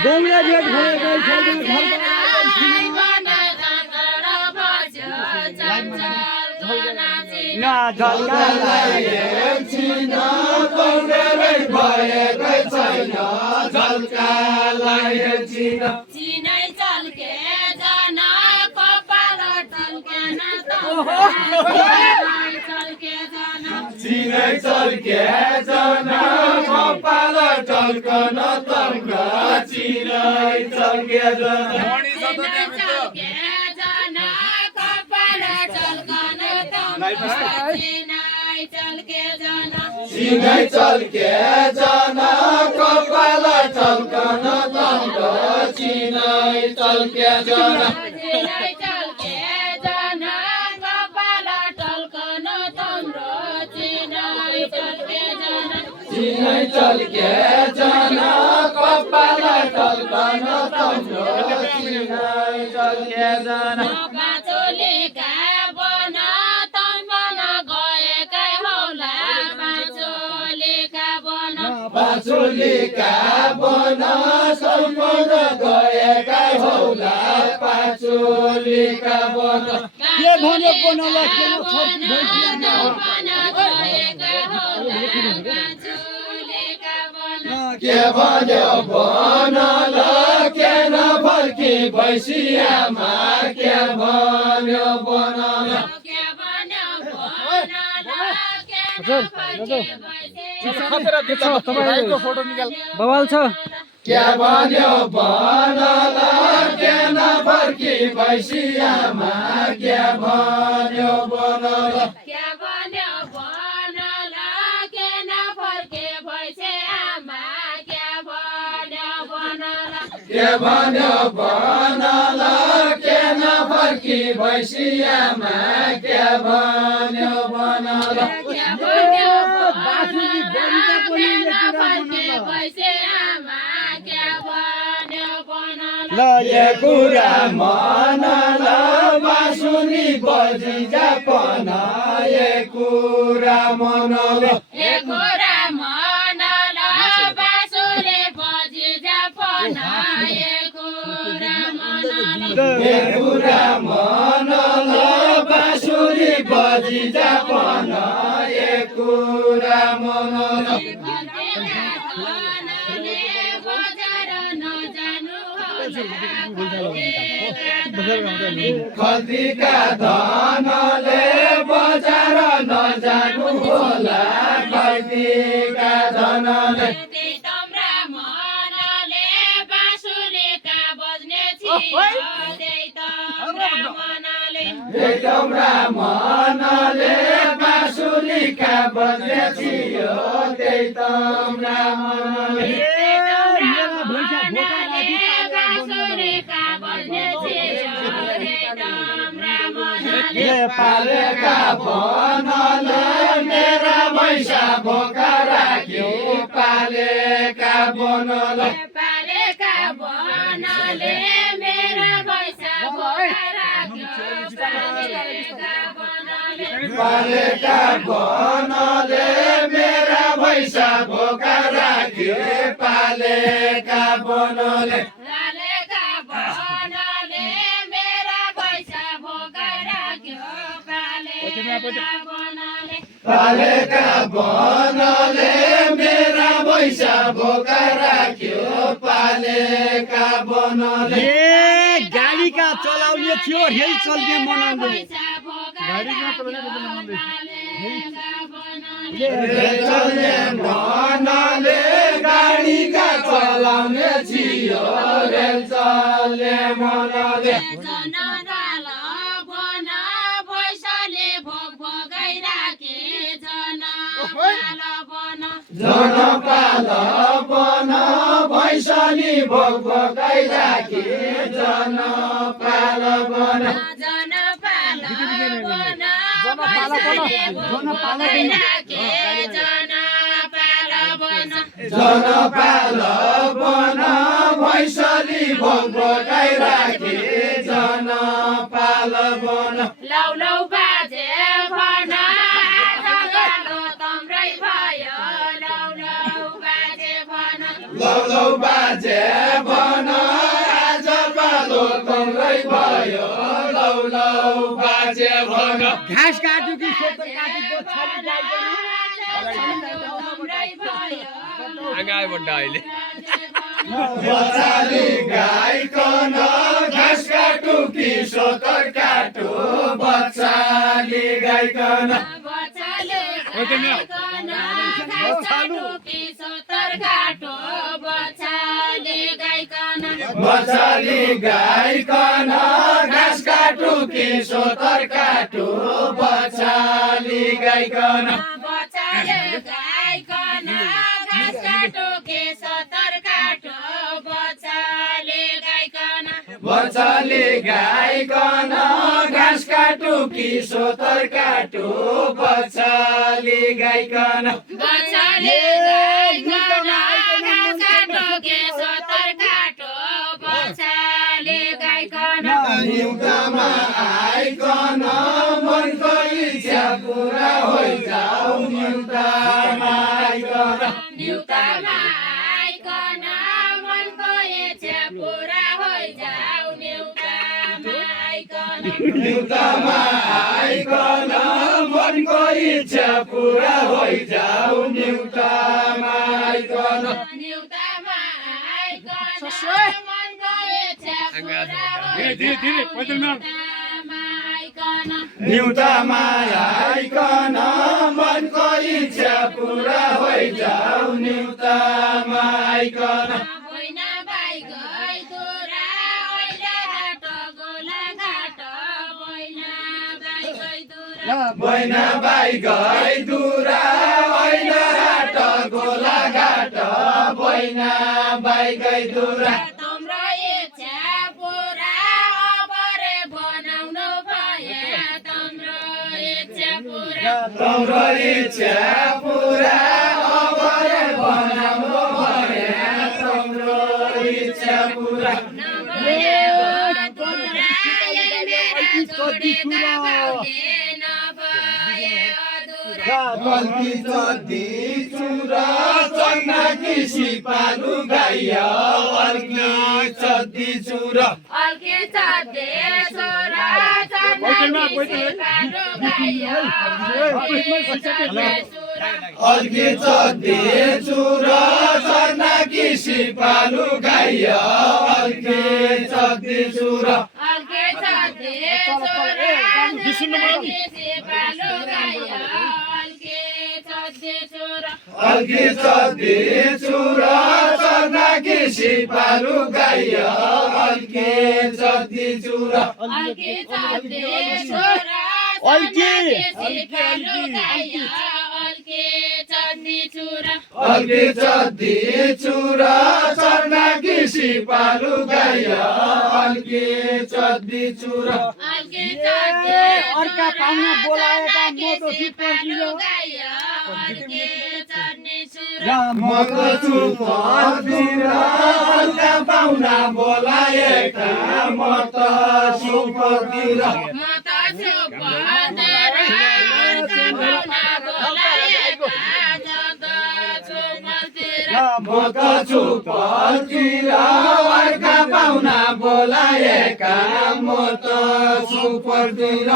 गौरा जेठ भएकै छैन न झल्कालाई छिन गौरै भएकै छैन झल्कालाई छिन चिनै चल्के जन कपाल टल्केन चल्के जन चिनै चल्के जन कपाल टल्कन तङ्ग चिनै चल्के जन चल्के जन कपाल टल्कन चिनै चल्के जन चिनै चल्के जन कपाल टल्कन तङ्ग चिनै चल्के जन चिनै चल्के जन कपाल टल्कन तम्रो चिनै चल्के जन चिनै चल्के जन कपाल टल्कन तम्रो चिनै चल्के जन बाँचोलीका बन तम्बन गएकै होला बाँचोलीका बन पाचोलीका बन सम्पन गएका होला पाचोलीका बन के भन्यो बनला के के भन्यो बनल के नफर्की भैँसियामा के भन्यो बनल बवाल छ के भन्यो बनल के नफर्की भैँसियामा के भन्यो बनल के भन्यो बनल के नफर्के भैँसे आमा के भन्यो बनल के भन्यो बनल के नफर्की भैँसियामा के भन्यो बनल के भन्यो बनल के नफर्के भैँसे आमा के भन्यो बनल ल ये कुरा मनल बाँसुरी बजी जापन ये कुरा मनल कुरा मनल बाँसुरी बजी जापन कुरा मनल ये कुरा मनल बाँसुरी बजी जापन ये कुरा मनल खल्तीका धनले बजार नजानु होला खल्तीका धनले तम्रा मनले बाँसुरीका बज्ने थियो तम्रा मनले बाँसुरीका बज्ने थियो त्यही तम्रा मनले पालेका बनले मेरा भैँसा बोका राख्यो पालेका बनले पालेका बनले मेरा भैँसा बोका राख्यो पालेका बनले मेरा भैँसा बोका राख्यो पालेका बनले पालेका बनले मेरा भैँसा बोका राख्यो पालेका बनले मेरा भैँसा बोका राख्यो पालेका बनले गाडीका चलाउने थियो रेल चल्ने मनाउँदै चल्ने मनले गाडीका चलाउने थियो रेल चल्ने मनले जनपाल बन भैँसनी भोग भगाइराखे जनपाल बन जनपाल बन भैँसनी भोग भगाइराखे जनपाल बन लौ लौ बाजे भन तम्रै भयो लौ लौ बाजे भन लौ लौ बाजे भन भयो लौ लौ बाजे भन घाँस काटु कि सोतर काटु बछाली गाइकन बछाली गाइकन घाँस काटु कि सोतर काटु बछाली गाइकन बछाली गाइकन घाँस काटु कि सोतर काटु बछाली गाइकन बछाली गाइकन घाँस काटु कि सोतर काटु बछाली गाइकन न्युकामा आइकन मनको इच्छा पुरा होइजाऊ न्युकामा आइकन न्युकामा आइकन मनको इच्छा पुरा होइजाऊ न्युकामा आइकन न्युकामा आइकन मनको इच्छा पुरा होइजाऊ न्युकामा आइकन न्युकामा आइकन मनको इच्छा पुरा न्युकामा आइकन मनको इच्छा पुरा होइजाऊ न्युकामा आइकन होइन बाई गई दुरा ओइला हाट गोला घाट बैना बाई गई दुरा होइन हाट गोला घाट बैना बाई गई दुरा तम्रो इच्छा पुरा अबरे बनाउनु भए तम्रो इच्छा पुरा तम्रो इच्छा पुरा अबरे बनाउनु भए तम्रो इच्छा पुरा नभए अधुरा मेरा छोडेका बाउले नभए अधुरा गल्ती जति चुरा चन्ना किसी पालु गाइया अर्की चति चुरा अलके चढ्दे छोरा चढ्ना किसी पालु गाइया अर्की चति चुरा चन्ना किसी पालु गाइया अर्की चति चुरा अलके चढ्दे छोरा चढ्ना किसी पालु गाइया अलके चढ्दे छोरा अर्की चति चुरा चन्ना किसी पालु गाइया अर्की चति चुरा अलके चढ्दे छोरा चढ्ना किसी पालु गाइया अलके चढ्ने छोरा अर्की चति चुरा चन्ना किसी पालु गाइया अर्की चति चुरा अलके चढ्दे अर्का पाहुना बोलाएका मोटो पालु गाइया अलके चढ्ने छोरा म त चुपतिर अर्का पाहुना बोलाएका म त चुपतिर म त चुपतिर अर्का पाहुना बोलाएका जग चुपतिर म त चुपतिर अर्का पाहुना बोलाएका म त चुपतिर म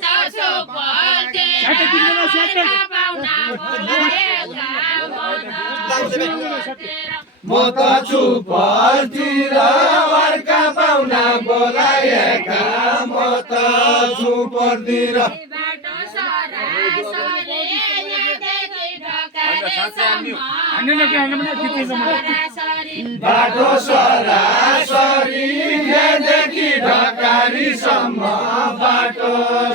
त चुपतिर अर्का पाहुना बोलाएका म त चुपतिर अर्का पाहुना बोलाएका म त चुपतिर बाटो सरा सरे यहाँदेखि ढकारेसम्म सरासरी बाटो सरासरी यहाँदेखि ढकारीसम्म बाटो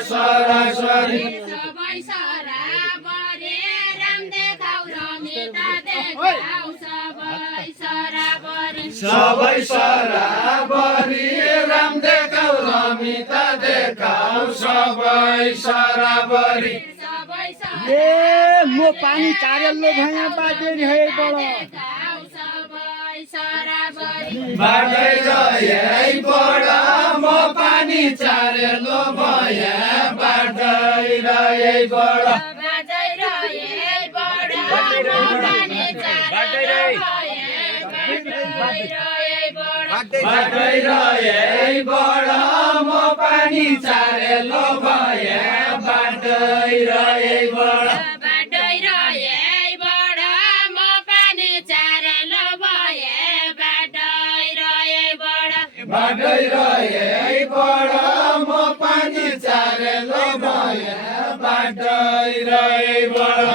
सरासरी सबै सरा बरे राम देखाउ रमिता देखाउ सबै सरा बरे सबै सराबरी राम देखाउ रमिता देखाउ सबै सराबरी सबै ए म पानी चारेल लो भया बाजे है बडा देखाउ सबै सरा बरे बाटै रहे बडा म पानी चारेलो भए बाटै रहे बडा बाजै रहे बडा पानी चारेर भए बाजै रहे बडा बाटै रहे बड म पानी चारेल भए बाटै रहे बड बाटै रहे बड म पानी चारेल भए बाटै रहे बड बाटै रहे बड म पानी चारेल भए बाटै रहे बड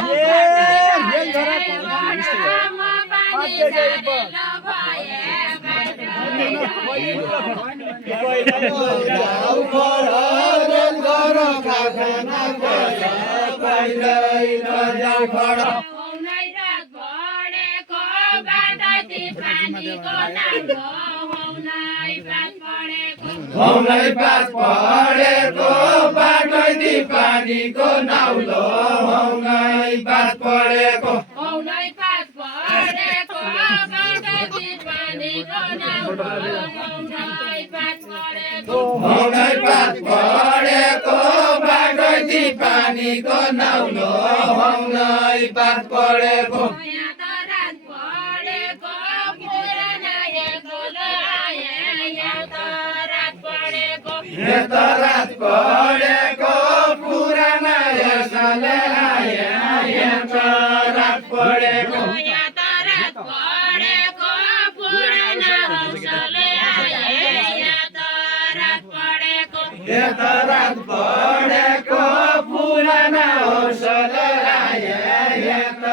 हौनै पात पढेको बाटै पानीको नाउलो हौनै पात पढेको हौनै पात पढेको बाटै पानीको नाउलो हौनै पात पढेको हौनै पात पढेको बाटै पानीको नाउलो हौनै पात पढेको यहाँ त रात पढेको पुराना एकलो आए यहाँ त रात पढेको यहाँ त रात पढेको पुराना यसले आए यहाँ त रात पढेको यहाँ त रात पढेको पुराना हौसले आए यहाँ त रात पढेको यहाँ त रात पढेको पुराना हौसले आए यहाँ त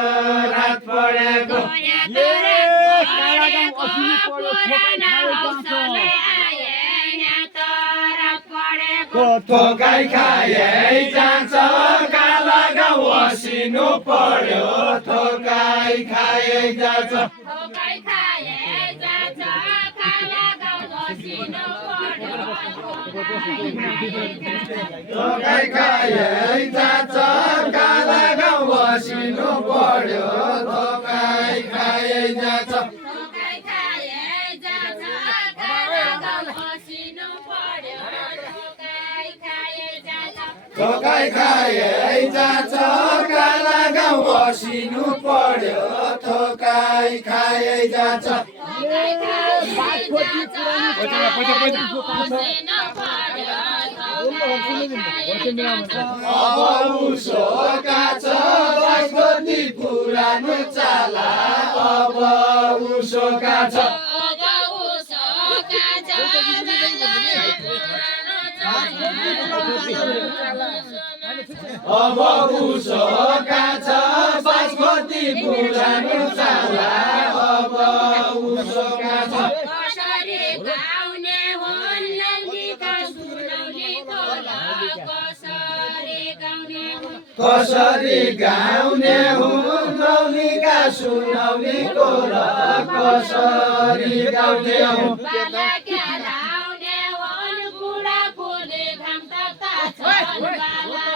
रात पढेको यहाँ त रात पढेको पुराना हौसले आए यहाँ त रात पढेको थोकाइ खाए जान्छ काला गाउँ असिनु पर्यो थोकाइ खाए जान्छ थोकाइ खाए जान्छ काला गाउँ बसिनु पर्यो थोकाइ खाए जान्छ काला गाउँ बसिनु पर्यो थोकाइ खाए जान्छ थोकाइ खाए जान्छ काला गाउँ बसिनु पर्यो थोकाइ खाए जान्छ थोकाइ खाए जान्छ काला गाउँ बसिनु पर्यो थोकाइ खाए जान्छ थोकाइ खाए जान्छ काला गाउँ बसिनु पर्यो अब उसोका छ दशगति पुरानो चाला अब उसोका छ अब उसोका छ अब उसोका छ बासमती पुरानो चाला अब उसोका छ कसरी गाउने हुन् लौलीका सुनौलीको ला कसरी गाउने हुन् कसरी गाउने हुन् लौलीका सुनौलीको र कसरी गाउने हुन् बाला केराउने हुन् बुढा फुले घाम तता छन् बाला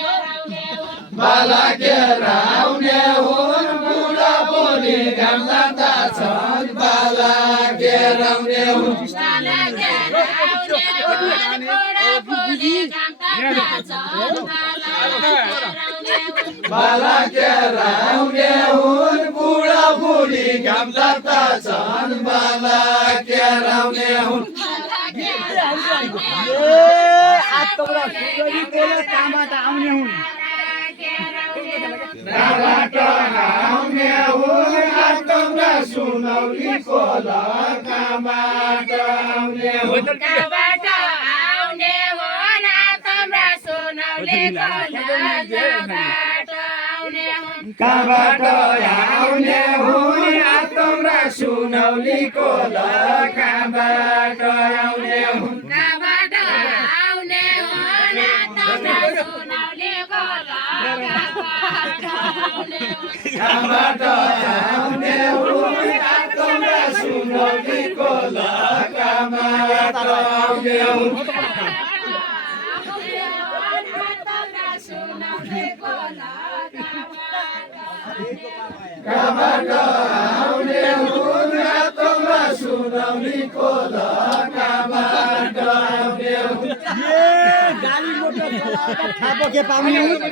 केराउने हुन् बाला केराउने हुन् बुढा बोली घाम ताता छन् बाला केराउने हुन् बाला केराउने हुन् बुढा फुले घाम तता छन् बाला केराउने हुन् बुढा बुढी घाम ताता छन् बाला केराउने हुन् राबाट आउने हुन् आत्मका सुनौलीको लकाबाट आउने हुन् कहाँबाट आउने हुन् आत्मा सुनौलीको लाजबाट आउने हुन् कहाँबाट आउने हुन् आत्मका सुनौलीको लकाबाट आउने हुन् कहाँबाट आउने हुन् आत्मा सुनौलीको लाजबाट आउने हुन् कहाँबाट आउने हुन् आत्मका सुनौलीको लकाबाट आउने हुन् कहाँबाट आउने हुन् आत्मा सुनौलीको लकाबाट आउने हुन् गाडी मोटर चलाएर थाहा के पाउने हुन्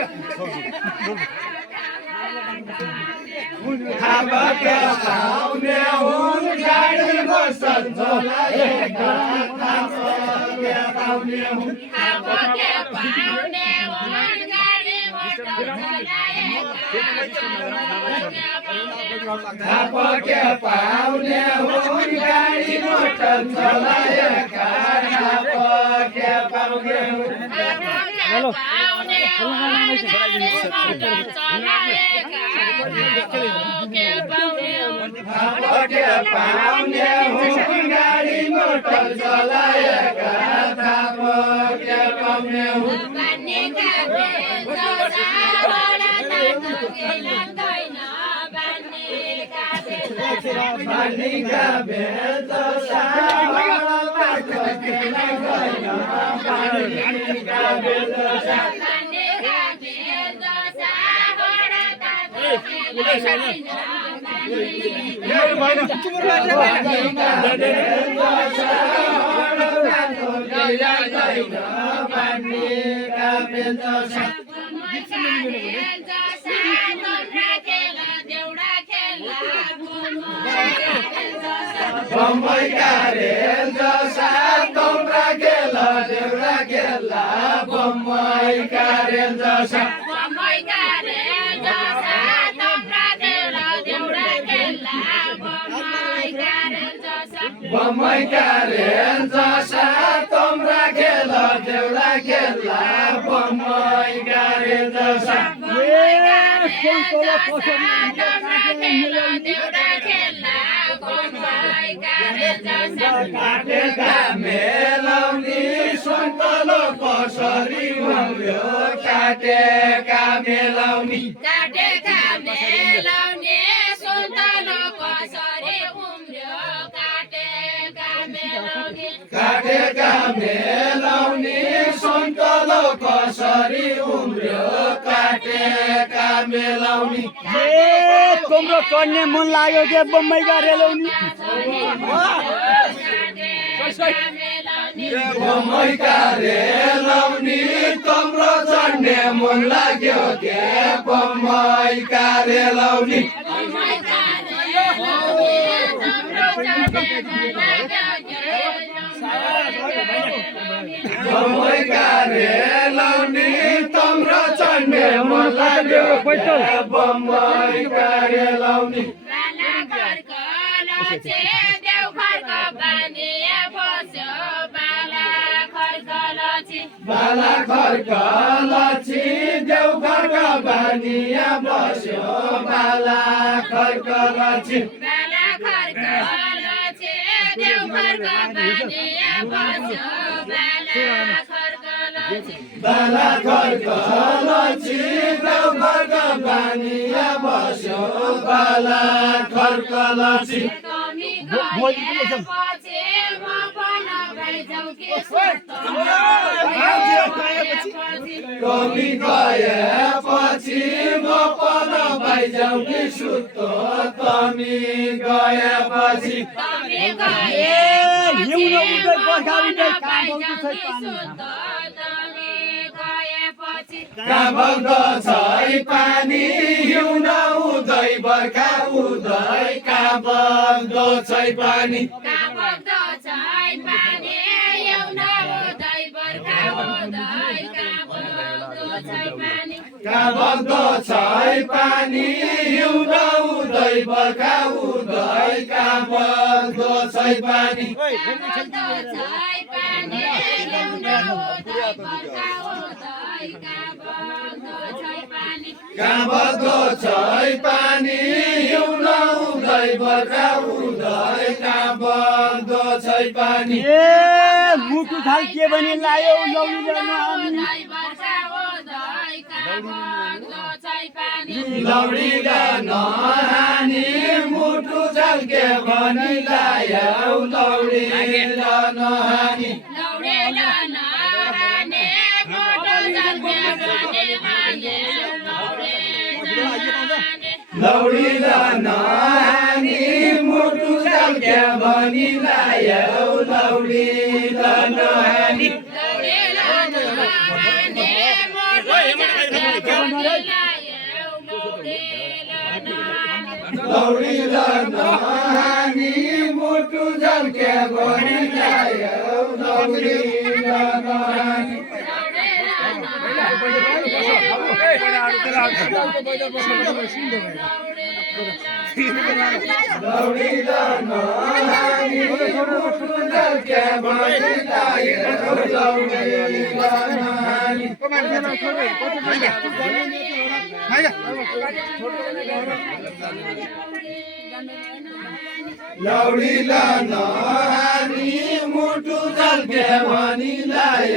कहाँबाट आउने हुन् गाडी बस मोटर चलाएका थापके पाउने हुन् थापके पाउने हुन् गाडी मोटर थापके पाउने हुन् गाडी मोटर चलाएका थापके पाउने हुन् थापके पाउने हुन् गाडी मोटर चलाएका थापके पाउने हुन् बानीका बेल जसा बानीका बेल जसा बम्बईका रेल जसा तम्रा गेल देउरा गेला बम्बईका रेल जसा बम्बईका रेल जसा तम्रा गेल देउरा गेला बम्बईका रेल जसा बम्बईका रेल जसा तम्रा गेल देउरा गेला बम्बईका रेल जसा काटेका मेलाउने सुन्तलो कसरी उम्र्यो काटेका मेलाउने काटेका मेलाउने सुन्तलो कसरी उम्र्यो काटेका मेलाउने काटेका मेलाउने सुन्तलो कसरी उम्र्यो काटेका मेलाउने तिम्रो चढ्ने मन लाग्यो के बम्बईका रेलौनी बम्बईका रेलौनी तिम्रो चढ्ने मन लाग्यो के बम्बईका रेलौनी बम्बईका रेलौनी तिम्रो चढ्ने मन लाग्यो के बम्बईका रेलौनी बाला खर्क लछि देउघरका बानिया बस्यो बाला खर्क लछि बाला खर्क लछि देउघरका बानिया बस्यो बाला खर्क लछि देउघरका बानिया बस्यो बाला खर्क लछि कमी गएपछि म पनि भइजाउ के कमी गएपछि म पन भइजाउ कि सुत्तो तमी गएपछि कहाँ बग्दो छ पानी हिउँ उदै बर्खा उदै कहाँ बग्दो छ पानी कहाँ बग्दो छ पानी हिउँ उदै बर्खा उदै कहाँ बग्दो छ पानी कहाँ बग्दो छ पानी हिउँ उदै बर्खा उदै कहाँ बग्दो छ पानी मुटु थाल के भने लायो लौडी र नहानी मुटु झल्के भनी लायो लौडी र नहानी लौडी र नहानी मुटु झल्के भनी लायो लौडी र नहानी लौडी र नहानी मुटु झल्के भनिलाई लौडी नहानी लौडी नहानी झल्के भनिलाई लौडी नहानी लौडी नहानी मुटु झल्के भनिलाई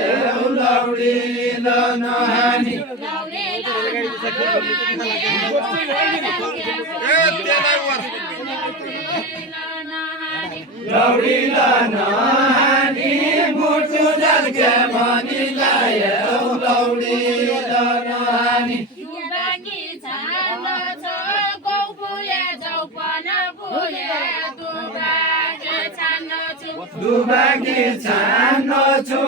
लौडी नहानी लौडी नहानी मुटु झल्के भनिलाई लौडी नहानी दुबाकी छान्न छु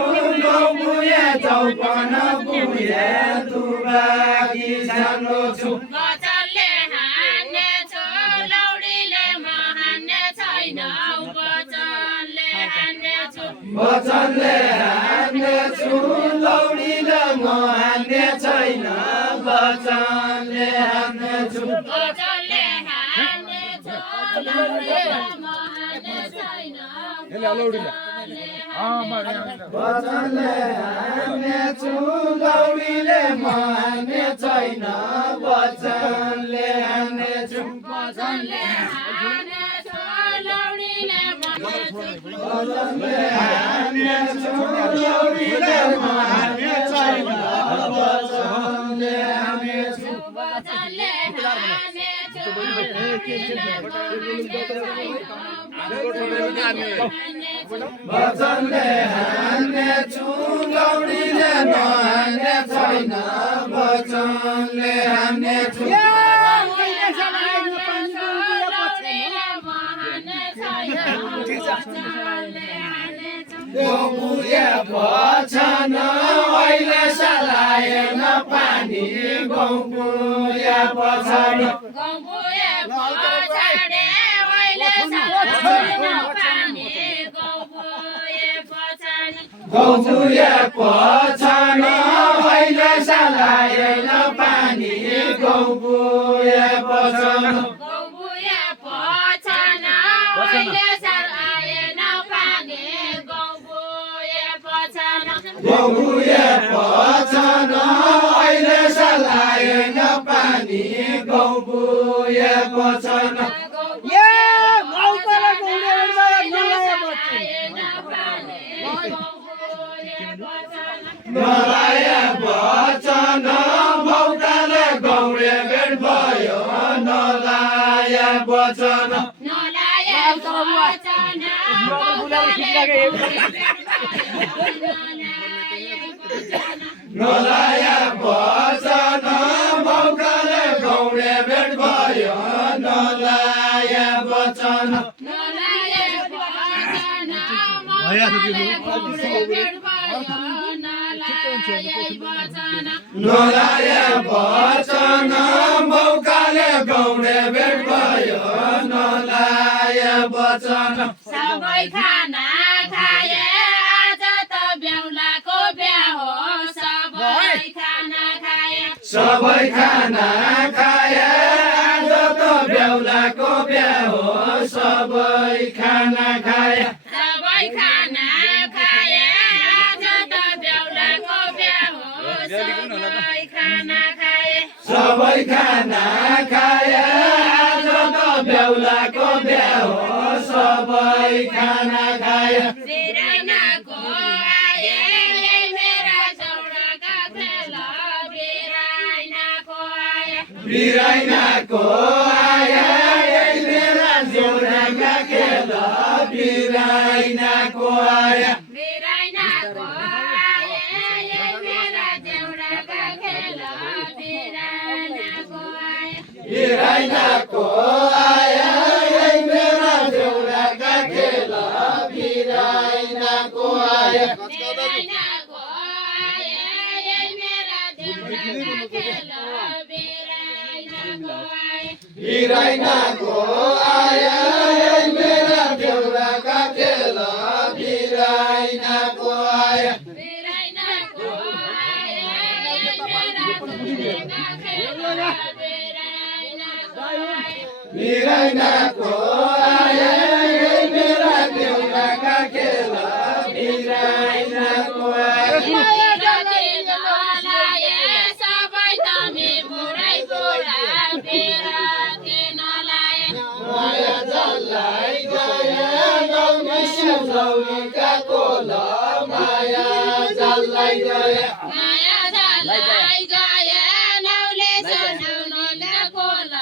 गौपुए चौपन पुए दुबाकी छान्न छु बचनले हान्ने छु लौडीले महान्ने छैन बचनले हान्ने छु वचनले हान्ने छु लौडीले महान्ने छैन वचनले हान्ने छु बचनले हान्ने छु लौडीले महान्ने छैन वचनले हान्ने छु लौडीले महान्ने छैन वचनले हान्ने छु बचनले हान्ने छु लौडीले वचनले हान्ने छु लौडीले महान्ने छैन वचनले हान्ने छु बचनले हान्ने छु वचनले हान्ने छु लौडीले नहान्ने छैन वचनले हान्ने छु गौपुए पछन अहिले सलाएन पानी गौपुए पछन गौपुए पछाडे अहिले सलाएन पानी गौपुए पछाडे गौपुए पछन अहिले सलाएन पानी गौपुए पछन गौपुए पछान अहिले सलाएन पानी गौपुए पछान गौपुए पछन अहिले सलाएन पानी गौपुए पछन नलाय वचन भौकाले गौडे भेट भयो नलाय वचन नलाय वचन नलाय वचन भौकाले गौडे भेट भयो नलाय वचन नलाय वचन नलाय वचन नलाय वचन भौकाले गौडे भेट भयो नलाय वचन सबै खाना खाए आज त बेहुलाको बिहा हो सबै खाना खाए सबै खाना खाए आज त बेहुलाको बिहा हो सबै खाना खाए सबै खाना खाए आज त बेहुलाको बिहा हो सबै खाना खाए सबै खाना खाए आज त बेहुलाको बिहा हो सबै खाना खाए बिराइनाको आए मेरा चौराका खेल बिराइनाको आए बिराइनाको आए मेरा जोराका खेल बिराइनाको आए बिराइनाको आए मेरा चौराका खेल बिराइनाको आए बिराइनाको आए मेरा जोराका खेल बिराइनाको आए बिराइनाको आए मेरा चौराका खेल बिराइनाको आए बिराइनाको आया मेरा देउराका खेल बिराइनाको आया बिराइनाको आया मेरा देउराका खेल बिराइनाको आया मेरा देउराका खेल बिराइनाको आया सबै तमी बुढै बुढा बिराती नलाए माया जल्लाई गया नौनी सुनौलीका कोल माया जल्लाई गया माया जल्लाई गए नौले सुनौलीका कोल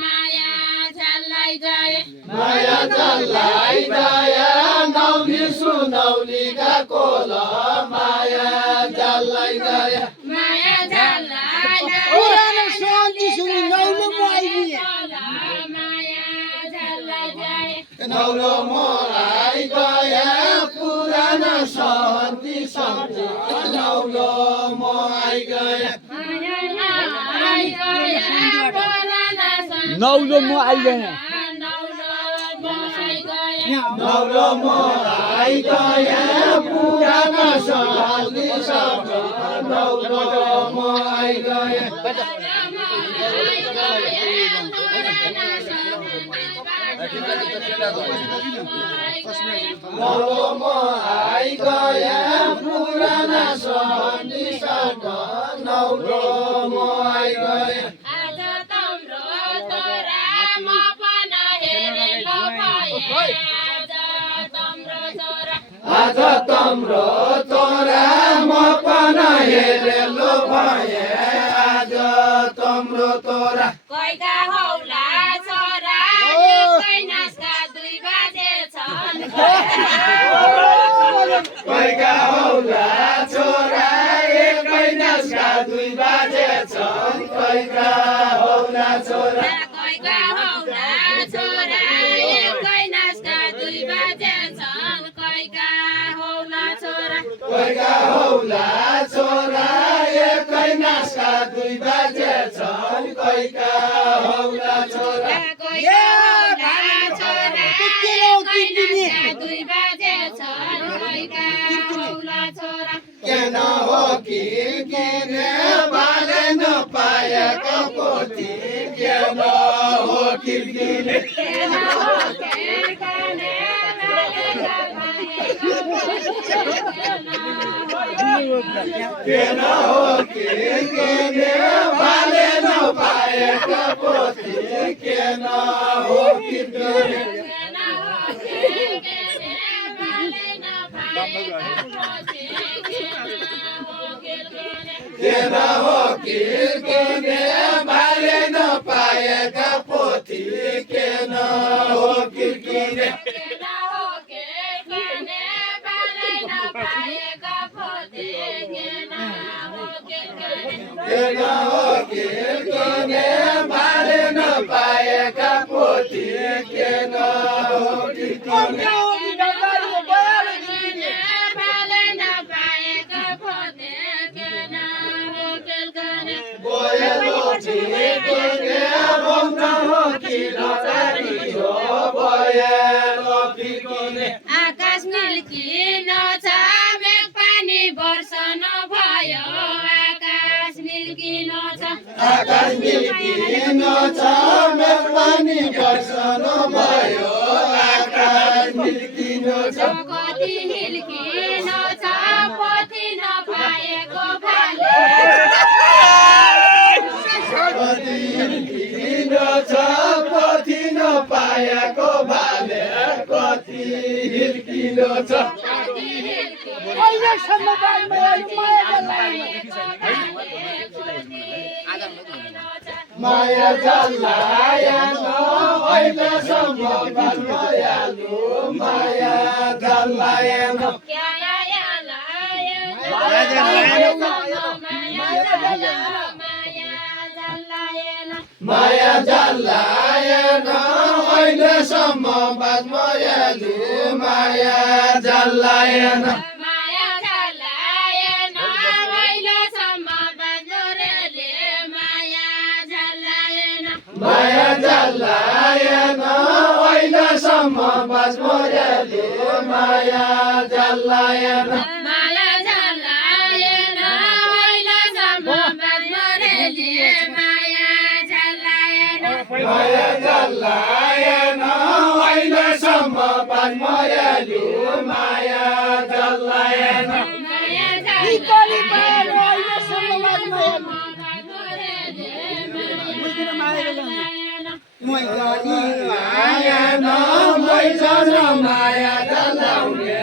माया जल्लाई गए माया जल्लाई गया नौनी सुनौलीका कोल माया जल्लाई गया माया जल्लाई पुरानो शान्ति सुनि नौलो म आइदिए माया जल्लाई गए नौलो मोराई गया पुरानो शान्ति सम्झे नौलो मोराई गया नौलो म आइदैन नौलो मोराई गया पुरानो शान्ति सम्झे नौलो मोराई गया नौलो मोराई गया पुरानो शान्ति सम्झे नौलो मोराई गया आज तम्रो तोरा म पन हेरेको भए आज तम्रो तोरा आज तम्रो तोरा म पन हेरेलो भए आज तम्रो तोरा कोइका हौला छोरा एकै नासका 2 बजे छन् कैका हौला छोरा एकै नासका 2 बजे छन् कैका हौला छोरा कोइका हौला छोरा एकै नासका 2 बजे छन् कोइका हौला छोरा कैका हौला छोरा एकै नासका 2 बजे छन् कैका हौला छोरा कोइका हौला छोरा एकै नासका 2 बजे छन् कोइका हौला छोरा केन हो किर्किने बाले नपाएका पोथी केन हो किर्किने केन हो किर्किने बाले नपाएका पोथी केन हो किर्किने केन हो किर्किने बाले नपाएका पोथी केन हो किर्किने केन हो किर्किने बाले नपाएका पोथी केन हो किर्किने बोयलो किर्किने बौना हो किर्किने हो बोयलो किर्किने आकाश मिल्किन छ मेघ पानी वर्षन भयो आकाश मिल्किन छ आकाश मिल्किन छ मेघ पानी वर्षन भयो आकाश मिल्किन छ कति हिल्किन छ पोथी नपाएको भाले कति हिल्किन छ पोथी नपाएको भाले कति हिल्किन छ अहिलेसम्म माया जल्लाएन अहिलेसम्म भनिहाल्नु माया जल्लाएन माया जल्लाएन अहिलेसम्म बाजमयालु माया जल्लाएन माया जल्लाएन अहिलेसम्म बाजोरेले माया जल्लाएन माया जल्लाएन अहिलेसम्म बाँझमर्याले माया जल्लाएन माया झल्लाएन अहिलेसम्म बाँझमर्याले माया झल्लाएन माया जल्लाएन अहिलेसम्म बाँझमर्याले माया जल्लाएन माया झल्लाएन अहिलेसम्म बाँझमर्याले आएन मैझन माया जलाउने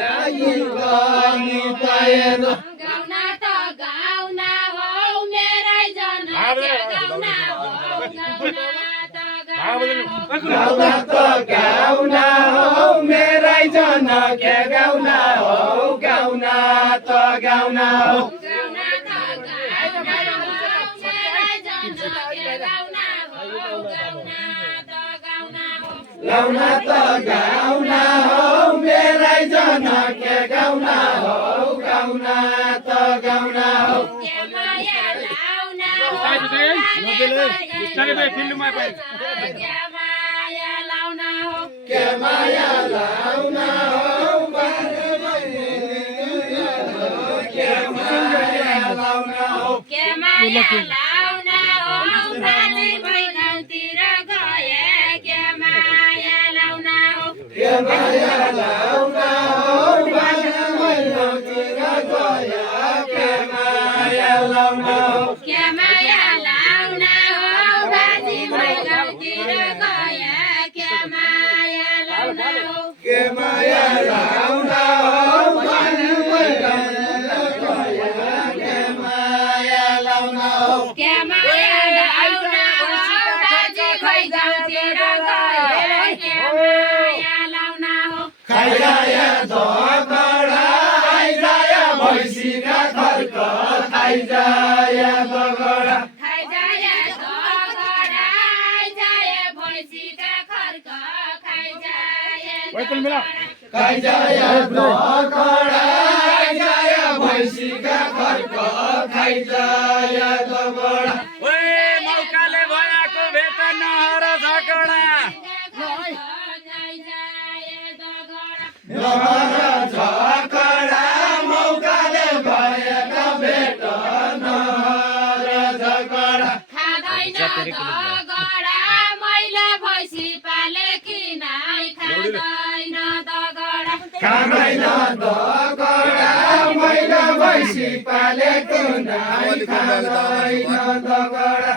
गर्नु पाएन गाउन त गाउन हौ मेरै जन गाउन हौ गाउन त गाउन हौ मेरै जन के गाउन हौ गाउन त गाउन हौ गाउन त गाउन हौ मेरै जन के गाउन हौ गाउन त गाउन हौ के माया लाउन हौ के माया लाउन हौ के माया लाउन हौ बाजे भई गाउँतिर गए के माया लाउन हौ के माया लाउन हौ बाजे भई गाउँतिर गए के माया लाउन हौ के माया लाउन हौ बाजे भई गाउँतिर गए के माया लाउन हौ के माया लाउन हौ बाजे भई गाउँतिर गए के माया लाउन हौ के माया लाउन हौ बाजे भई गाउँतिर गए के माया लाउन हौ खाइजाय दगडा आइजाय भैँसीका खर्क खाइजाय दगडा खाइ जाय दगडा जाय भैँसीका खर्क खाइ जाय खाइजाय दगडा आइजाय भैँसीका खर्क खाइजाय दगडा मौकाले भएको भेट नहर झगडा नहर झगडा मौकाले भएका भेट नहर झगडा खाँदैन दगडा मैले भैँसी पाले किन खाँदैन दगडा खाँदैन दगडा मैले भैँसी पालेको नाइ खाँदैन दगडा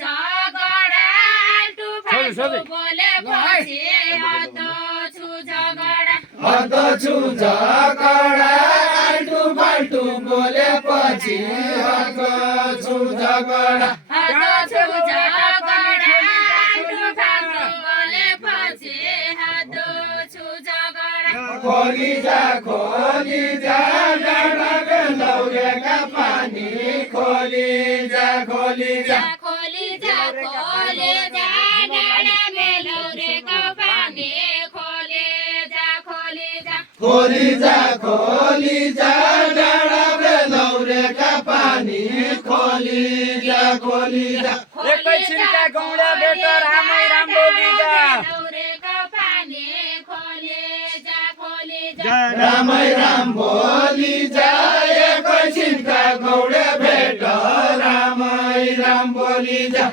झगडा आल्टु फाल्टु बोलेपछि हतो छु झगडा हद छु झगडा आल्टु फाल्टु बोलेपछि हद छु झगडा हतो छु झगडा आल्टु फाल्टु बोलेपछि हतो छु झगडा खोली जा डाँडा बेलौरेका पानी खोली जा खोली जा डाँडा बेलौरेको पानी खोली जा खोली जा डाँडा बेलौरेका पानी खोली जा एकैछिनका गौडा भेट रामै राम बोली जा बेलौरेको पानी खोली जा रामै राम बोली जा एकैछिनका गौडे भेट रामै राम बोली जा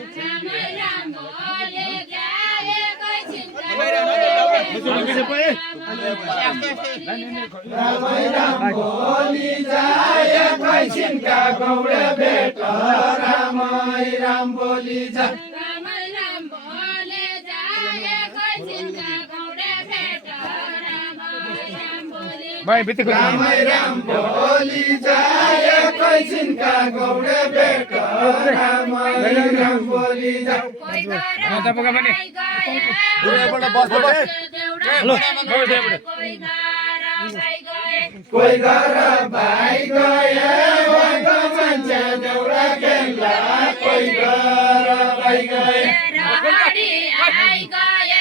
रामै राम बोली जा एकैछिनका गौडे भेट रामै राम बोली जा रामै राम बोली जा एकैछिनका गौडे भेट रामै राम बोली जा कोही घर भाइ गए मान्छे देउडा खेल्ला कोही घर भाइ गए रहरी आइ गए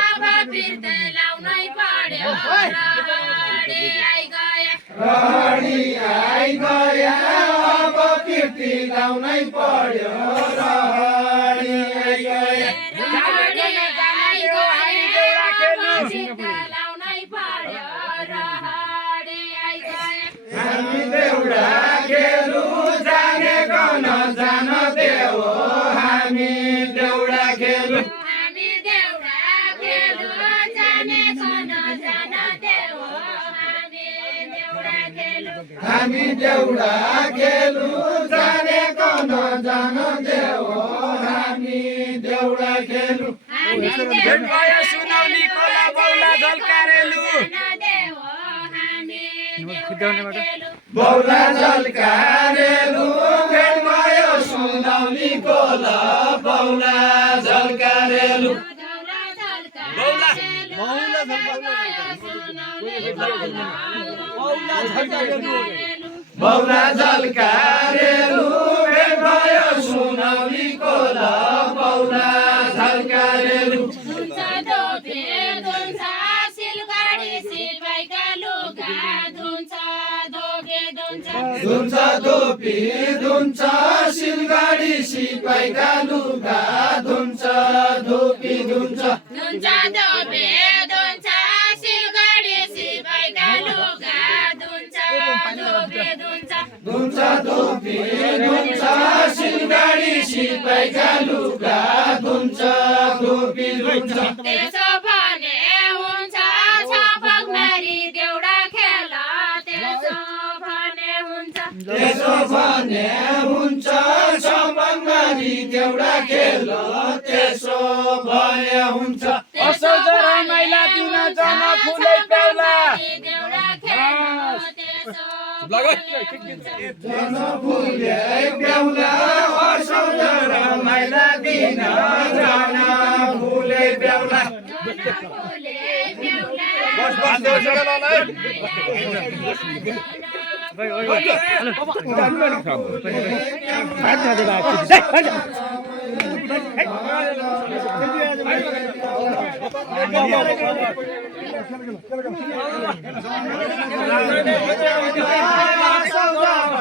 अब फिर्ते लाउनै पर्यो रहरी आइ गए रहरी आइ गए अब फिर्ती लाउनै पर्यो रहरी आइ गए हरे आई गए हामी देउडा खेलु जानेको नजान देऊ हामी देउडा खेलु हामी देउडा खेलु जानेको नजान देऊ हामी देउडा खेलु हामी देउडा खेलु जानेको नजान देऊ हामी देउडा खेलु हामी भेट देउडा भयो सुनौली खोला बौला झल्कारेलु बौला झल्कारेलु भेट भयो सुनौली कोला बौला झल्कारेलु बौला झल्कारेलु भेट भयो सुनौली कोला बौला झल्कारेलु धुन्छ धोपी धुन्छ सिलगढी सिपाहीका लुगा धुन्छ धोपी धुन्छ धुन्छ धोपी धुन्छ सिलगढी सिपाहीका लुगा धुन्छ धोपी धुन्छ त्यसो भने हुन्छ छपकमारी देउडा खेल त्यसो भने हुन्छ त्यसो भने हुन्छ छपकमारी देउडा खेल त्यसो भने हुन्छ असोज रमाइला दिन जन फुलै पेउला देउडा खेल त्यसो जन फुले बेहुला असौज रमाइला दिन जन फुले बेहुला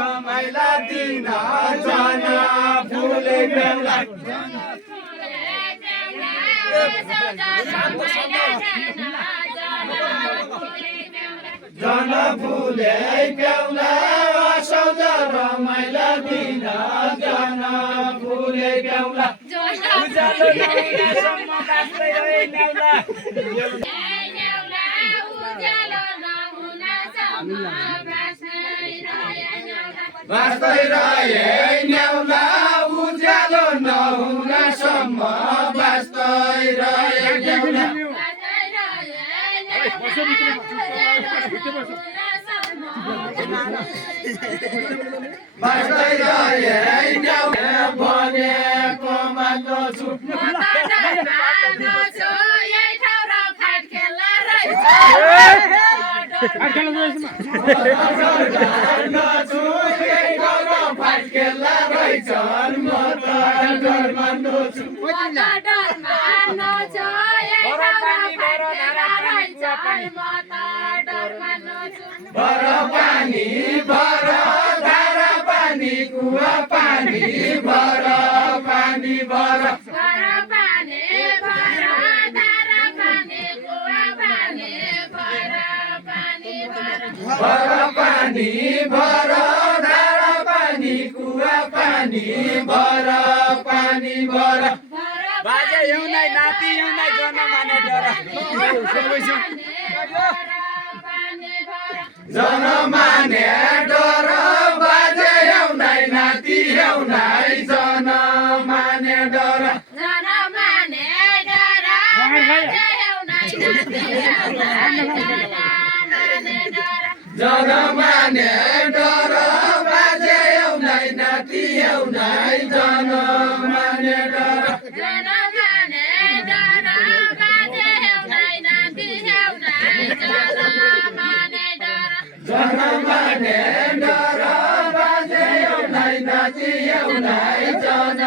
रमाइला दिन जन फुले बेहुला जन फुले बेहुला असौज रमाइला दिन जन फुले बेहुला उज्यालो नहुँदासम्म बाँच्दै रहे न्याउला बाँच्दै रहे न्याउला उज्यालो नहुँदासम्म बाँच्दै रहे न्याउला बाँच्दै रहे न्याउला भनेको मान्नु छु फाटकेला रहेछन् म त डर मान्नु छु बर पानी भर धारा पानी कुवा पानी भर पानी भर भर पानी भर धारा पानी कुवा पानी भर पानी भर बाजे एउनै नाति एउनै जन माने डर जन माने डर बाजे एउनै नाति एउनै जन माने डर जन माने डर बाजे एउनै नाति एउनै जन माने डर जन माने डर बाजे एउनै नाति एउनै जन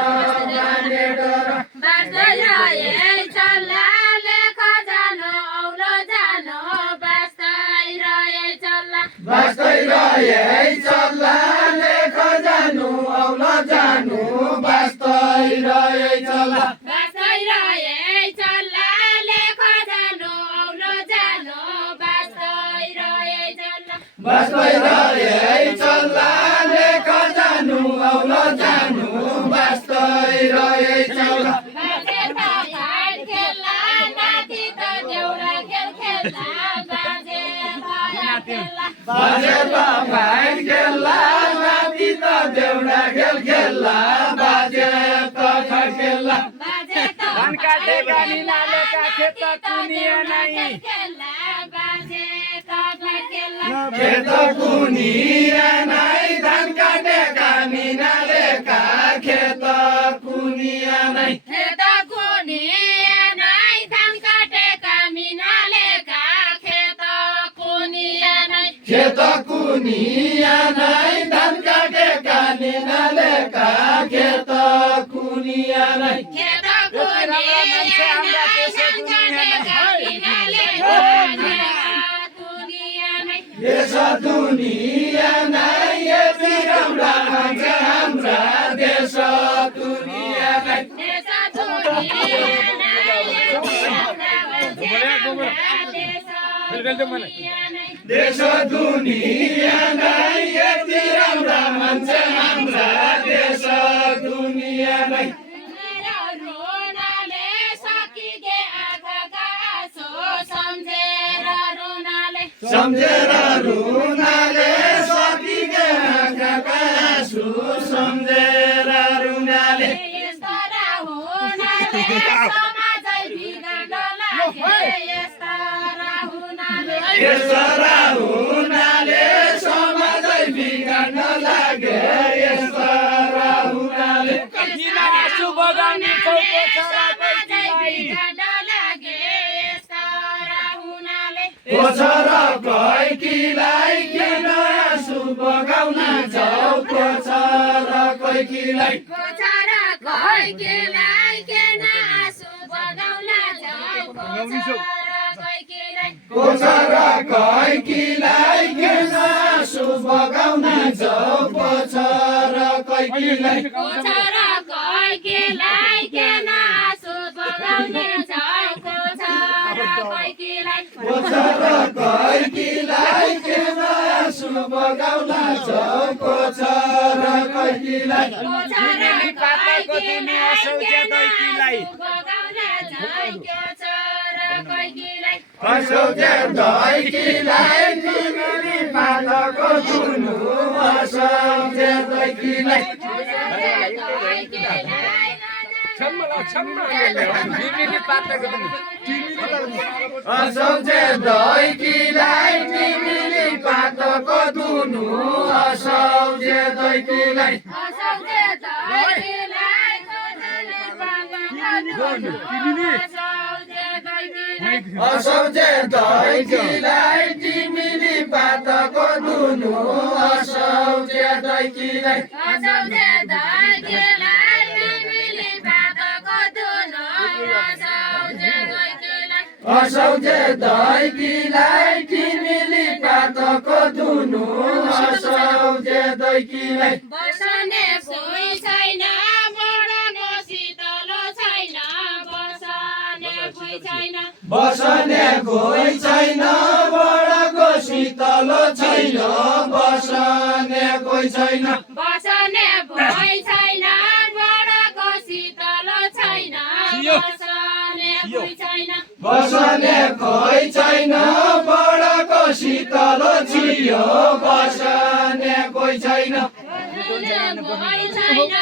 माने डर बाँच्दै रहे चल्ला लेख जानो औलो जानो बाँच्दै रहे चल्ला बाँच्दै रहे चल्ला लेख जानु औलो जानु बाँच्दै रहे चल्ला बाँच्दै रहे चल्ला लेख जानो औलो जानो बाँच्दै रहे बस्दै रहे चल्ला लेख जानु औल जानु बस्दै रहे चल्ला बाजे त भाट खेल्ला नाति त देउडा खेल खेल्ला बाजे त भाट खेल्ला बाजे त भाइ खेल्ला नाति त देउडा खेल खेल्ला बाजे त खट खेल्ला बाजे त धान काटेका निनालेका खेत कुनिया नै खेल्ला बाजे त भाट खेल्ला खेत कुनिया नै धान काटेका निनालेका खेत कुनिया नै खेत कुनिया नै धान काटेका मिनालेका खेत कुनिया नै खेत कुनिया नै धान काटेका निनालेका खेत कुनिया नै खेत कुनिया नै धान काटेका मिनालेका खेत कुनिया नै देश दुनिया नै यति राम्रा मान्छे हाम्रा देश दुनिया नै देश दुनिया नै देश दुनिया नै यति राम्रा मान्छे हाम्रा देश दुनिया नै रुनाले सकिगे आँखाका आँसु सम्झेर रुनाले सम्झेर रुनाले सकिगे आँखाका आँसु सम्झेर रुनाले यस्ता हुनाले समाजै बिगार्न लागे यस्ता हुनाले यसरा हुनाले समाजै बिगार्न लागे यसरा हुनाले किना आँसु बगाउने चौको छोरा समाजै कैकीलाई बिगार्न लागे यस्ता हुनाले कोछरा कैकीलाई किन आँसु बगाउन जाऊ कोछरा कैकीलाई कोछरा कैकीलाई किन आँसु बगाउन जाऊ कोछरा कैकीलाई कोछरा कैकीलाई किन आँसु बगाउन जाऊ कोछरा कैकीलाई कोछरा कैकीलाई किन आँसु बगाउन जाऊ कोछरा कैकीलाई कोछरा कैकीलाई किन आँसु बगाउन जाऊ कोछरा कैकीलाई कोछरा पातको तिमी असौज्या दैकीलाई बगाउन जाऊ कोछरा कैकीलाई असौज्या दैकीलाई तिमी पातको दुनु असौज्या दैकीलाई असौज्या दैकीलाई तिमीले पातको दुनु असौज्या दैकीलाई असौज्या दैकीलाई तिमीले पातको दुनु असौज्या दैकीलाई असौज्या दैकीलाई तिमीले पातको दुनु असौज्या दैकीलाई बसने कोही छैन बडको शीतलो छैन बसने कोही छैन बसने कोही छैन बडको शीतलो छैन बसने कोही छैन बसने कोही छैन बडको शीतलो छैन बसने कोही छैन बसने कोही छैन बडको शीतलो छियो बसने कोही छैन बसने कोही छैन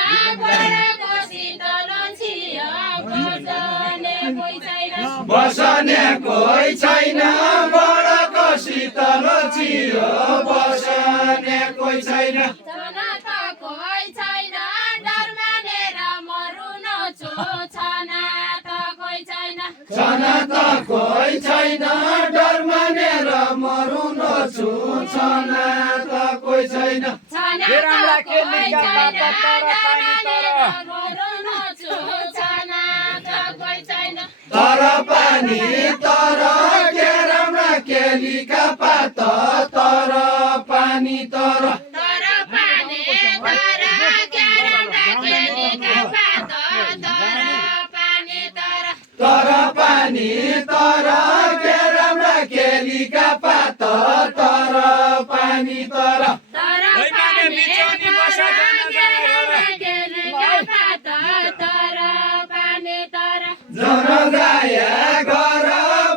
बडको शीतलो छियो बसने कोही छैन बसने कोही छैन बडको शीतलो छियो बसने कोही छैन छन त कोही छैन डर मानेर मरुन छु छन त कोही छैन छन त कोही छैन डर मानेर मरुन छु छन त कोही छैन छन बेरामला त के कोही निकाल्दा छैन तर डर पानी तर मानेर मरुन छु छन त कोही छैन तर पानी तर के राम्रा केलीका पात तर पानी तर तर पानी तर क्यारममा केलीका पात तर पानी तर तर पानी तर के राम्रा केलीका पात तर पानी पानी तर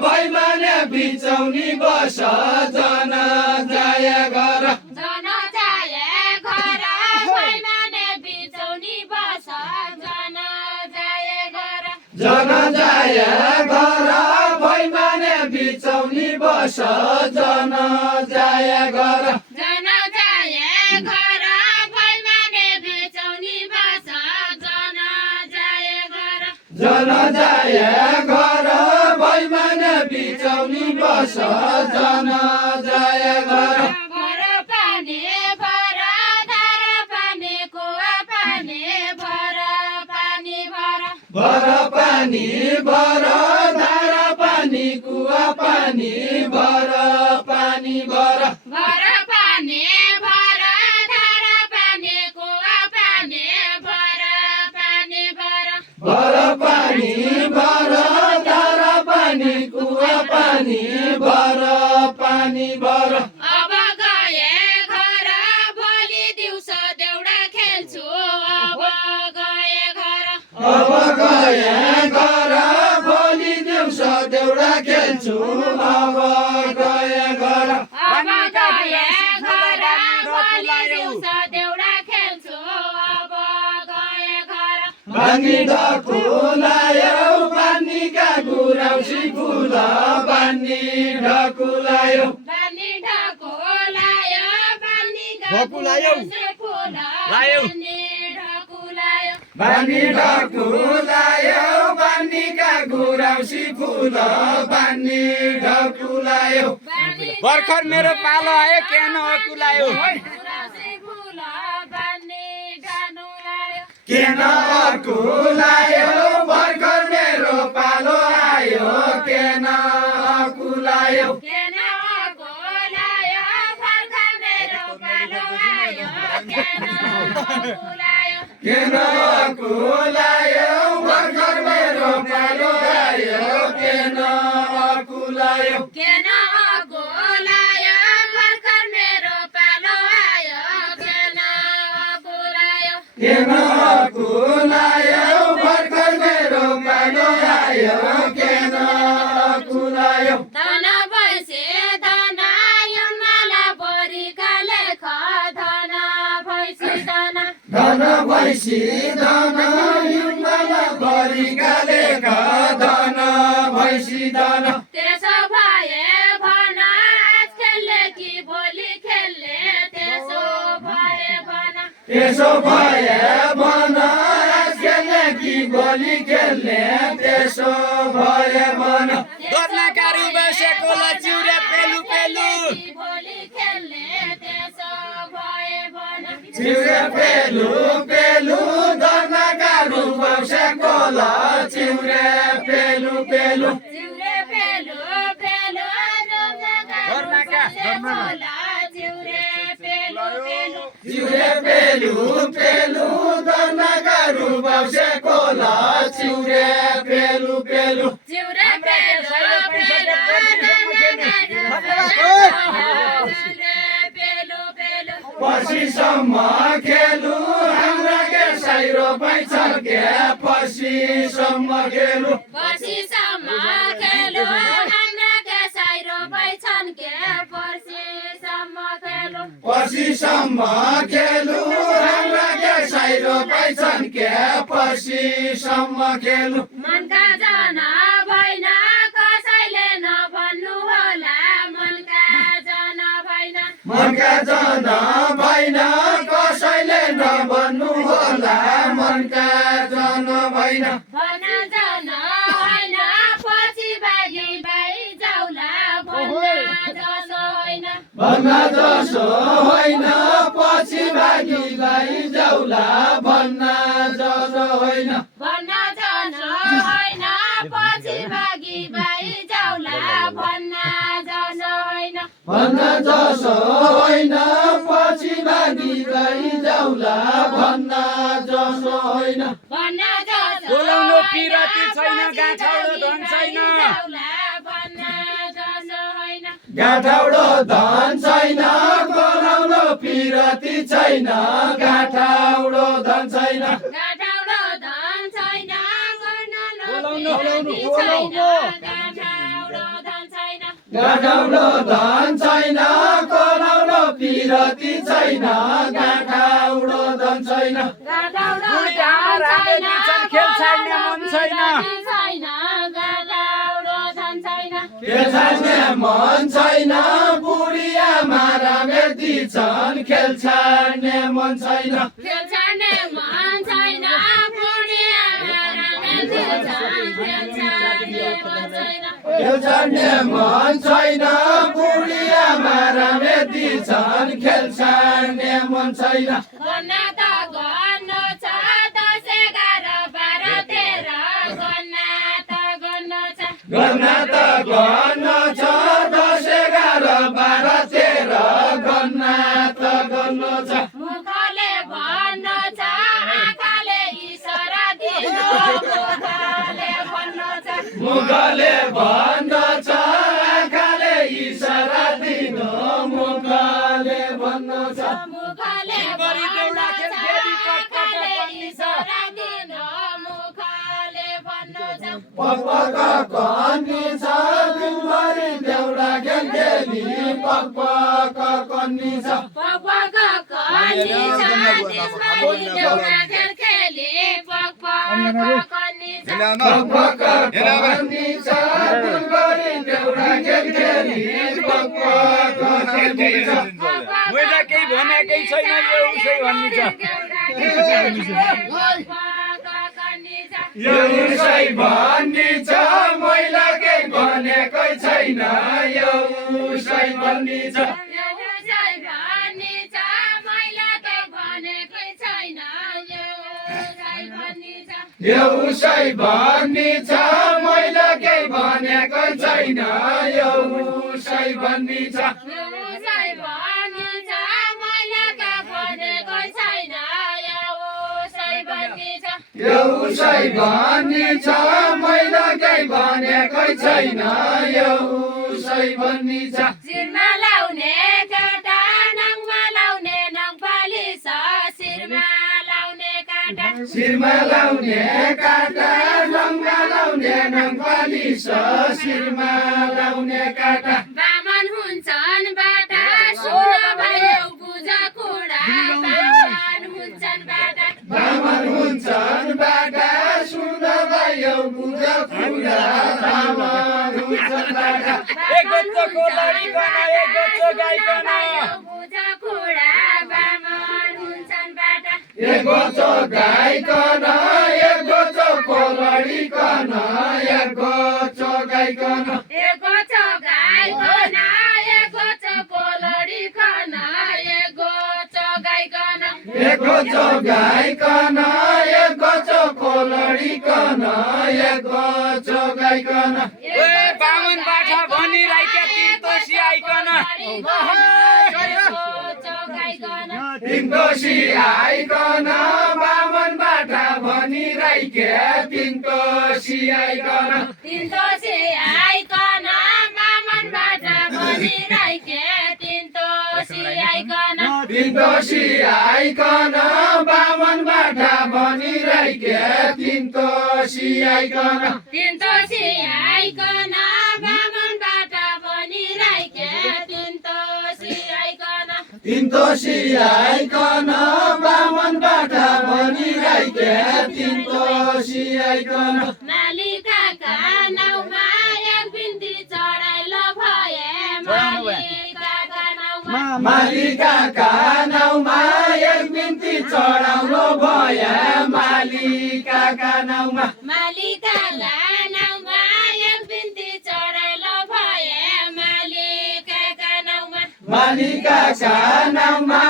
भैमाने बिचौनी बस जन जाय घर भैमाने बिचौनी बस जन जाय घर जन जाय घर भैमाने बिचौनी बस जन जाय घर जन जाय घर भैमाने बिचौनी बस जन जाय घर भर पानी भर धारा पानी कुवा पानी भर पानी भर भर पानी भर धारा पानी कुवा पानी भर पानी भर अब गए घर भोलि दिउँसो देउडा खेल्छु अब गए घर अब गए घर भोलि दिउँसो देउडा खेल्छु अब गए घर अब गए घर भोलि दिउँसो देउडा खेल्छु अब गए घर भानी ढकुलायो पानीका गुराउँसी फुल बानी ढकुलायो बानी ढकुलायो बानीका ढकुलायो। फुल लायो। बानी ढकुलायो बानी ढकुलायो बानीका गुराउँसी फुल बानी ढकुलायो बानी भर्खर मेरो पालो आयो के नकुलायो गुराँसे फुल बानी ढानुलायो केन अकुलायो भर्खर मेरो पालो आयो केन अकुलायो केन अकुलायो भर्खर मेरो पालो आयो केन अकुलायो केन अकुलायो भर्खर मेरो पालो आयो केन अकुलायो केन अकुलायो भर्खर मेरो पालो आयो केन अकुलायो केन अकुलायो भर्खर मेरो पालो आयो केन अकुलायो धन भैँसी धन यमला बरीका लेख धन भैँसी धन धन भैँसी धन युगला भरिका लेख धन भैँसी धन त्यसो भए भन आज खेल्ने कि भोलि खेल्ने त्यसो भए भन त्यसो भए भन आज खेल्ने कि भोलि खेल्ने त्यसो भए भन दोर्नाकारी बसेको लचिउरे पेलु पेलु भोलि खेल्ने त्यसो भए भन चिउरे पेलु पेलु दर्नाका रुबाउसे कोल चिउरे पेलु पेलु चिउरे पेलु पेलु दोर्नाका, चिउरे पेलु पेलु चिउरे पेलु पेलु दर्नाका रुबाउसे कोल चिउरे पेलु पेलु चिउरे पेलु पेलु पेलु पेलु पछिसम्म खेलु हाम्रा के साइरो पैछन् के पछिसम्म खेलु पछिसम्म खेलु हाम्रा के साइरो पैछन् के पर्सिसम्म खेलु पछिसम्म खेलु हाम्रा के साइरो पैछन् के पछिसम्म खेलु मनका जना भएन कसैले नभन्नु होला मनका जना भएन मनका जन भएन कसैले नभन्नु होला मनका जन भएन भन जन होइन पछि बागी बाई जाउला भन्न जसो होइन भन्न जसो होइन पछि भागी गाई जाउला भन्न जसो होइन भन्न जन होइन पछि बागी बाई जाउला भन्न जसो होइन भन्न जसो होइन पछि भागी गाई जाउला भन्न जसो होइन भन्न जसो बोलाउनु पिरती छैन गाछौडो धन छैन जाउला भन्न जसो होइन गाठौडो धन छैन छैन गाठाउडो धन छैन गाठाउडो धन छैन गर्न बोलाउनु, लोभी छैन गाठाउडो धन छैन गाठाउडो धन छैन कोलाउडो पिरती छैन गाठाउडो धन छैन गाठाउडो बुढी आमा रामेली छन् खेल छाड्ने मन छैन छैन गाठाउडो धन छैन खेल छाड्ने मन छैन बुढी आमा रामेली छन् खेल छाड्ने मन छैन खेल छाड्ने मन छैन बुढी आमा रामेली छन् खेल छाड्ने मन छैन खेल छाड्ने मन छैन बुढी आमा रामेली छन् खेल छाड्ने मन छैन गन्ना त गर्नु छ 10 11 12 13 गन्ना त गर्नु छ गर्न त गर्न छ 10 11 12 13 गन्ना त गर्नु छ मुखले भन्नु छ आँखाले इसारा दिनु मुखले भन्नु छ मुखले भन्दछ आँखाले इसारा दिनु मुखले भन्दछ मुखले भन्नु छ आँखाले इसारा दिनु मुखले भन्नु छ पकपक कन्नी छ दिनभरि देउडा खेल खेली पकपक कन्नी छ पकपक कन्नी छ त्यसमाथि देउडा खेल खेली पकपक कन्नी छ पकपक कन्नी छ दिनभरि देउडा खेल खेली पकपक कन्नी छ मैले केही भनेकै छैन यो उसै भन्ने छ यो उसै भन्ने छ मैला केही भनेकै छैन यो उसै भन्ने छ यो उसै भन्ने छ मैला केही भनेकै छैन यो उसै भन्ने छ यो उसै भन्ने छ मैला केही भनेकै छैन यो उसै भन्ने छ शिरमा लाउने काँटा नङमा लाउने नङपाली छ शिरमा लाउने काँटा शिरमा लाउने काँटा नङमा लाउने नङपाली छ शिरमा लाउने काँटा बामन हुन्छन् बाटा सुन भयो बुझ खुडा बामन हुन्छन् बाटा बामन हुन्छन् बाटा सुन भयो बुझ खुडा बामन हुन्छन् बाटा एक गोचको लडिकन एक गोचो गाइकन बुझ खुडा बामन हुन्छन् बाटा एक गोचो गाइकन एक गोचो कोलडिकन एक गोचो गाइकन एगो छ गाइकन एगो छ कोलडिकन एगो छ गाइकन एक गोचो गाइकन एक गोचो कोलडिकन एक गोचो गाइकन ए बामन बाठा भनिराइका तिर्तोसी आइकन तिनकोसी आइकन बामन बाठा भनिराइके तिनकोसी आइकन तिनतोसी आइकन बामन बाटा भनिराइके तिनतोसी आइकन तिनकोसी आइकन बामन बाठा भनिराइके तिनकोसी आइकन तिनतोसी आइकन बामन बाटा भनिराइके तिनतोसी आइकन तिनकोसी आइकन बामन बाठा भनिराइके तिनकोसी आइकन मालिकाका नाउँमा एक बिन्ती चढाइलो भए मालिकाका नाउँमा मालिकाका नाउँमा एक बिन्ती चढाउनु भए मालिकाका नाउँमा मालिकाका नाउँमा एक बिन्ती चढाइलो भए मालिकाका नाउँमा मालिकाका नाउँमा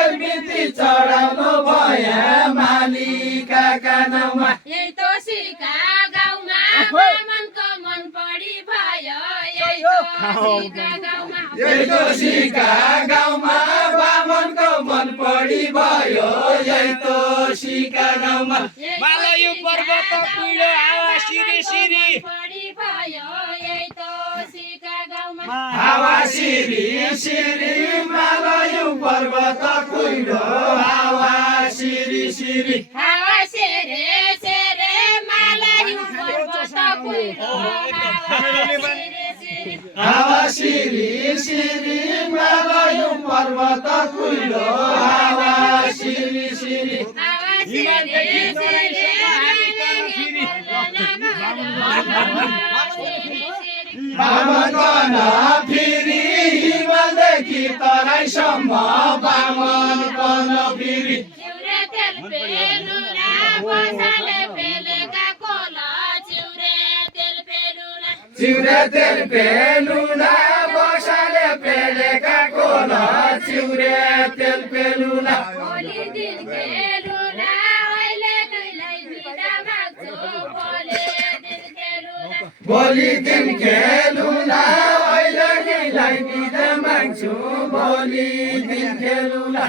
एक बिन्ती चढाउनु भए मालिकाका नाउँमा यही तोसीका गाउँमा बामनको मन पढी भयो यही तोसीका गाउँमा यही तोसीका गाउँमा बामनको मन पढी भयो यही तोसीका गाउँमा मालयु पर्वत पिँढो हावा सिरी सिरी पढी भयो यही तोसीका गाउँमा हावा सिरी सिरी मालयु पर्वत कुइरो कुइलो हावा सिरी सिरी हावा सेरे सेरे मलाई पर्वत कुइलो हावा सिरी सिरी मलायु पर्वत कुइलो हावा सिरी सिरी हावा सेरे सेरे बामन फेरि हिमालदेखि तराईसम्म बामन कन फेरि चिउरे तेल पेलुला बसाले पेलेका कोला चिउरे तेल पेलुला चिउरे तेल पेलुला बसाले पेलेका कोला चिउरे तेल पेलुला भोलि दिन पेलुला अहिले दुईलाई बिदा माग्छु भोलि दिन पेलुला भोलि दिन खेलुला अहिले बिदा माग्छु भोलि दिन खेलुला